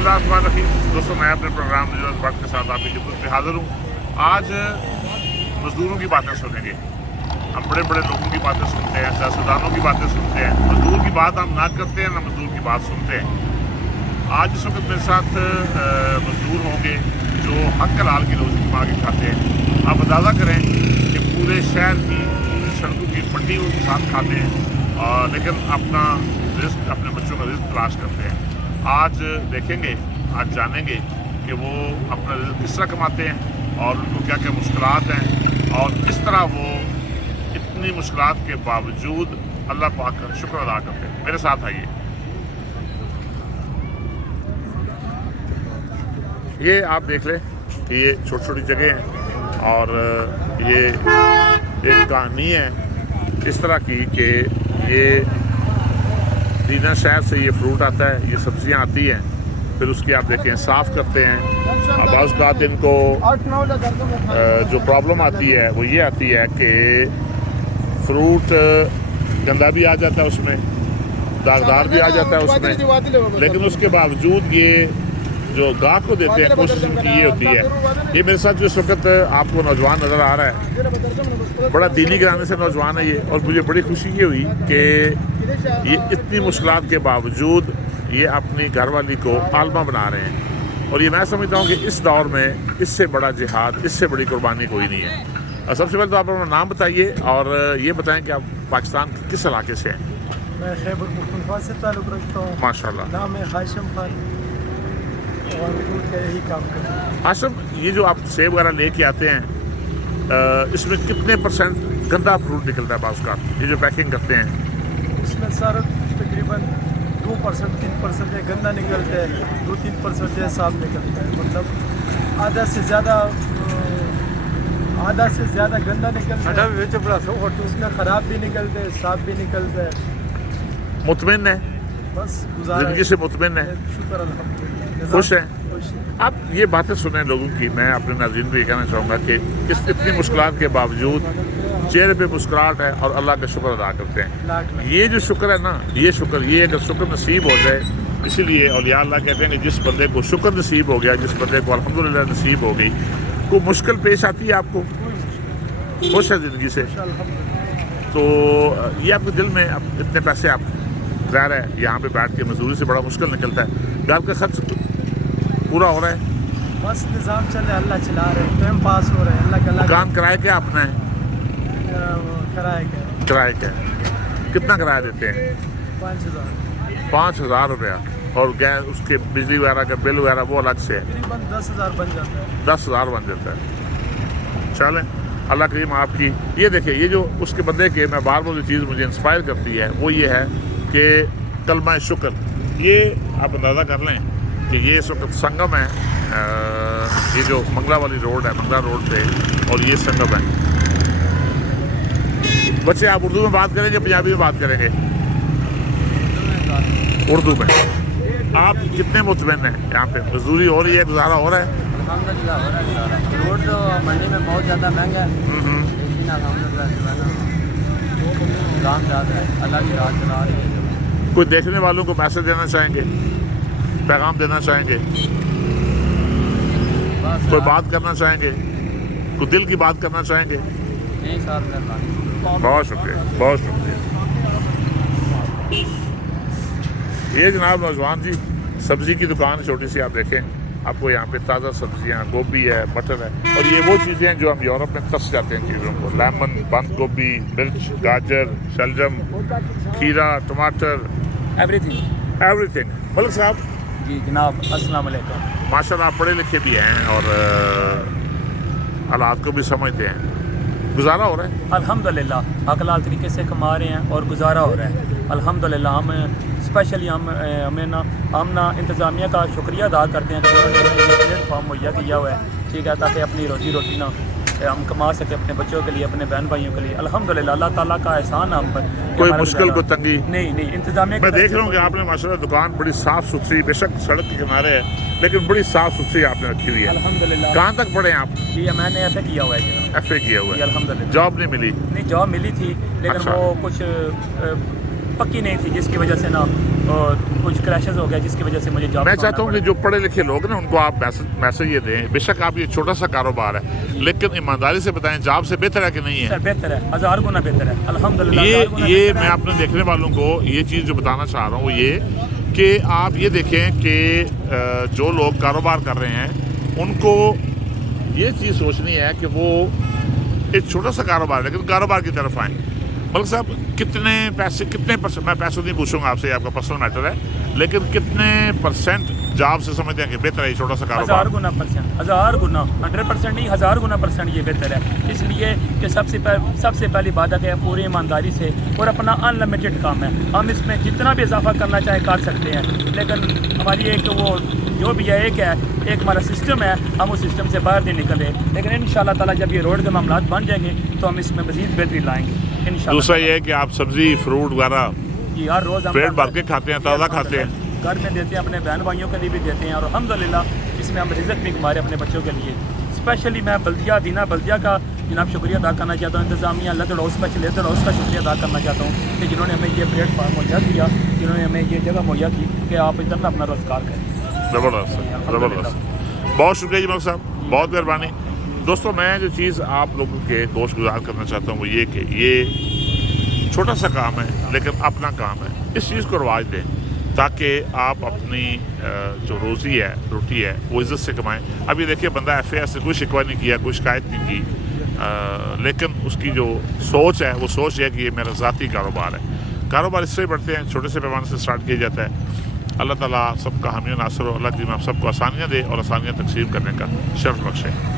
बिस्मिल्लाहिर्रहमानिर्रहीम। दोस्तों, मैं अपने प्रोग्राम वक्त के साथ आपकी खिदमत में हाजिर हूँ। आज मजदूरों की बातें सुनेंगे। हम बड़े बड़े लोगों की बातें सुनते हैं, सियासतदानों की बातें सुनते हैं, मजदूर की बात हम ना करते हैं ना मजदूर की बात सुनते हैं। आज इस वक्त मेरे साथ मजदूर होंगे जो हक हलाल की रोज़ी कमा के खाते हैं। आप अंदाज़ा करें कि पूरे शहर की सड़कों की पट्टी वो साथ खाते हैं, लेकिन अपना रिस्क, अपने बच्चों का रिस्क तलाश करते हैं। आज देखेंगे, आज जानेंगे कि वो अपना रिस्क किस तरह कमाते हैं और उनको क्या क्या मुश्किलात हैं और किस तरह वो इतनी मुश्किलात के बावजूद अल्लाह पाक का शुक्र अदा करते हैं। मेरे साथ आइए। ये आप देख लें कि ये छोटी छोटी जगह हैं और ये एक कहानी है इस तरह की कि ये दीना शहर से ये फ्रूट आता है, ये सब्जियां आती हैं, फिर उसकी आप देखें साफ़ करते हैं। अब बाज़ औक़ात इनको जो प्रॉब्लम आती है वो ये आती है कि फ्रूट गंदा भी आ जाता है, उसमें दागदार भी आ जाता है उसमें, लेकिन उसके बावजूद ये जो गाहक को देते हैं कोशिश इनकी ये होती है। ये मेरे साथ जो इस वक्त आपको नौजवान नज़र आ रहा है, बड़ा दीनी घराने से नौजवान है ये, और मुझे बड़ी खुशी ये हुई कि ये इतनी मुश्किलात के बावजूद ये अपनी घरवाली को आलमा बना रहे हैं। और ये मैं समझता हूँ कि इस दौर में इससे बड़ा जिहाद, इससे बड़ी कुर्बानी कोई नहीं है। और सबसे पहले तो आप अपना नाम बताइए और ये बताएं कि आप पाकिस्तान के किस इलाके से हैं। मैं खैबर पख्तूनख्वा से ताल्लुक़ रखता हूँ। माशाल्लाह। नाम है हाशिम खान और फ्रूट का यही काम करता हूँ। हाशिम, ये जो आप सेब वगैरह लेके आते हैं, इसमें कितने परसेंट गंदा फ्रूट निकलता है? बाज़ का ये जो पैकिंग करते हैं इसमें सारा तकरीबन 2%, 3% गंदा निकलता है, 2-3% साफ निकलता है। मतलब आधा से ज़्यादा गंदा निकलता है, तो उसमें ख़राब भी निकलता है, साफ भी निकलता है। मुतमिन है, बस गुजारा ज़िंदगी से मुतमिन है, शुक्र अल्हम्दुलिल्लाह, खुश हैं। खुश है। आप ये बातें सुने लोगों की, मैं अपने नाज़रीन को ये कहना चाहूँगा कि इतनी मुश्किलात के बावजूद चेहरे पे मुस्कुराहट है और अल्लाह का शुक्र अदा करते हैं। ये जो शुक्र है ना, ये अगर शुक्र नसीब हो जाए, इसीलिए औलिया अल्लाह कहते हैं कि जिस बंदे को शुक्र नसीब हो गया, जिस बंदे को अल्हम्दुलिल्लाह नसीब हो गई, कोई मुश्किल पेश आती है आपको, खुश है ज़िंदगी से, तो ये आपके दिल में अब इतने पैसे आप ज़ाहिर है यहाँ पे बैठ के मजदूरी से बड़ा मुश्किल निकलता है, घर का खर्च पूरा हो रहा है, बस निज़ाम चल रहा है, अल्लाह चला रहे हैं, टाइम पास हो रहा है। अल्लाह का मकान किराए क्या अपना है? किराए क्या? कितना किराया देते हैं? 5,000 रुपया। और गैस, उसके बिजली वगैरह का बिल वगैरह वो अलग से है? तकरीबन 10,000 बन जाता है। 10,000 बन जाता है। चलें, अल्लाह करीम आपकी। ये देखिए, ये जो उसके बंदे के, मैं बार बार जो चीज़ मुझे इंस्पायर करती है वो ये है कि कलमा शुक्र। ये आप अंदाज़ा कर लें कि ये इस वक्त संगम है, ये जो मंगला वाली रोड है, मंगला रोड पे, और ये संगम है। बच्चे, आप उर्दू में बात करेंगे, पंजाबी में बात करेंगे? उर्दू में। आप कितने मुतमईन हैं यहाँ पे? मजदूरी हो रही है, गुजारा हो रहा है? अल्हम्दुलिल्लाह हो रहा है गुजारा। रोड तो मंडी में बहुत ज़्यादा महंगा है, लेकिन अल्हम्दुलिल्लाह काम ज़्यादा है, अल्लाह की राह चला रही है। कोई देखने वालों को मैसेज देना चाहेंगे, पैगाम देना चाहेंगे, कोई बात करना चाहेंगे, कोई दिल की बात करना चाहेंगे? नहीं साहब, मेहरबानी। बहुत शुक्रिया, बहुत शुक्रिया। ये जनाब नौजवान जी, सब्ज़ी की दुकान छोटी सी, आप देखें, आपको यहाँ पे ताज़ा सब्जियाँ, गोभी है, मटर है, और ये वो चीज़ें हैं जो हम यूरोप में तरस जाते हैं चीज़ों को। लेमन, बंद गोभी, मिर्च, गाजर, शलजम, खीरा, टमाटर, एवरीथिंग। मलिक साहब जी जनाब, अस्सलाम वालेकुम। माशाल्लाह आप पढ़े लिखे भी हैं और हालात को भी समझते हैं, गुजारा हो रहा है? अल्हम्दुलिल्लाह हलाल तरीके से कमा रहे हैं और गुजारा हो रहा है अल्हम्दुलिल्लाह। हम स्पेशली हम ना इंतज़ामिया का शुक्रिया अदा करते हैं कि उन्होंने ये प्लेटफॉर्म मुहैया किया हुआ है, ठीक है, ताकि अपनी रोजी रोटी ना हम कमा सके अपने बच्चों के लिए, अपने बहन भाइयों के लिए। अल्हम्दुलिल्लाह अल्लाह ताला का एहसान हम पर। कोई मुश्किल, कोई तंगी नहीं इंतज़ामिया। मैं देख रहा हूँ कि आपने माशाल्लाह दुकान बड़ी साफ़ सुथरी, बेशक सड़क के किनारे है, लेकिन बड़ी साफ़ सुथरी आपने रखी हुई है। अल्हम्दुलिल्लाह। कहाँ तक पढ़े आप? जी मैंने FA किया हुआ है। FA किया हुआ है। अल्हम्दुलिल्लाह। जॉब नहीं मिली? नहीं, जॉब मिली थी, लेकिन अच्छा। वो कुछ पक्की नहीं थी, जिसकी वजह से ना कुछ क्रैशेस हो गया, जिसकी वजह से मुझे जॉब मैं चाहता हूँ कि जो पढ़े लिखे लोग ना उनको आप मैसेज ये दें, बेशक आप ये छोटा सा कारोबार है लेकिन ईमानदारी से बताएं जॉब से बेहतर है कि नहीं है। बेहतर है, 1000 गुना बेहतर है अल्हम्दुलिल्लाह। ये मैं अपने देखने वालों को ये चीज़ जो बताना चाह रहा हूँ वो ये कि आप ये देखें कि जो लोग कारोबार कर रहे हैं उनको ये चीज़ सोचनी है कि वो एक छोटा सा कारोबार है लेकिन कारोबार की तरफ आएँ। मलिक साहब कितने पैसे, कितने परसेंट, मैं पैसों नहीं पूछूंगा आपसे, ये आपका पर्सनल मैटर है, लेकिन कितने परसेंट जॉब से समझते हैं कि बेहतर है ये छोटा सा कारोबार? 1000 गुना परसेंट, 1000 गुना, 100% नहीं, 1000 गुना परसेंट ये बेहतर है। इसलिए कि सबसे पहली बात है कि पूरी ईमानदारी से और अपना अनलिमिटेड काम है, हम इसमें जितना भी इजाफा करना चाहें कर सकते हैं, लेकिन हमारी एक वो जो भी है एक हमारा सिस्टम है, हम उस सिस्टम से बाहर नहीं निकल रहे, लेकिन इंशाल्लाह ताला जब ये रोड के मामलात बन जाएंगे तो हम इसमें मज़ीद बेहतरी लाएंगे इंशाल्लाह। दूसरा ये है कि आप सब्जी फ्रूट वगैरह जी हर रोज़ हम पेट भर के खाते हैं, ताज़ा खाते हैं, घर में देते हैं, अपने बहन भाइयों के लिए भी देते हैं और अल्हम्दुलिल्लाह इसमें हम रिज़्क़ भी हमारे अपने बच्चों के लिए। स्पेशली मैं दीना बल्दिया का जनाब शुक्रिया अदा करना चाहता हूँ, इंतज़ामिया लतड़ हाउस का शुक्रिया अदा करना चाहता हूँ कि जिन्होंने हमें ये प्लेटफार्म मुहैया किया, जिन्होंने हमें ये जगह मुहैया की कि आप इधर में अपना रोज़गार करें। ज़बरदस्त, बहुत शुक्रिया जी मलिक साहब, बहुत मेहरबानी। दोस्तों मैं जो चीज़ आप लोगों के गोश गुजार करना चाहता हूँ वो ये कि ये छोटा सा काम है लेकिन अपना काम है, इस चीज़ को रवाज दें ताकि आप अपनी जो रोज़ी है, रोटी है, वो इज़्ज़त से कमाएं। अब ये देखिए बंदा FAI से कोई शिकवा नहीं किया, कोई शिकायत नहीं की, लेकिन उसकी जो सोच है वो सोच है कि ये मेरा ज़ाती कारोबार है। कारोबार इससे बढ़ते हैं, छोटे से पैमाने से स्टार्ट किया जाता है। अल्लाह ताला सबका हामी नासर हो, अल्लाह करीम आप सबको आसानियाँ दे और आसानियाँ तकसीम करने का शर्फ बख्शे।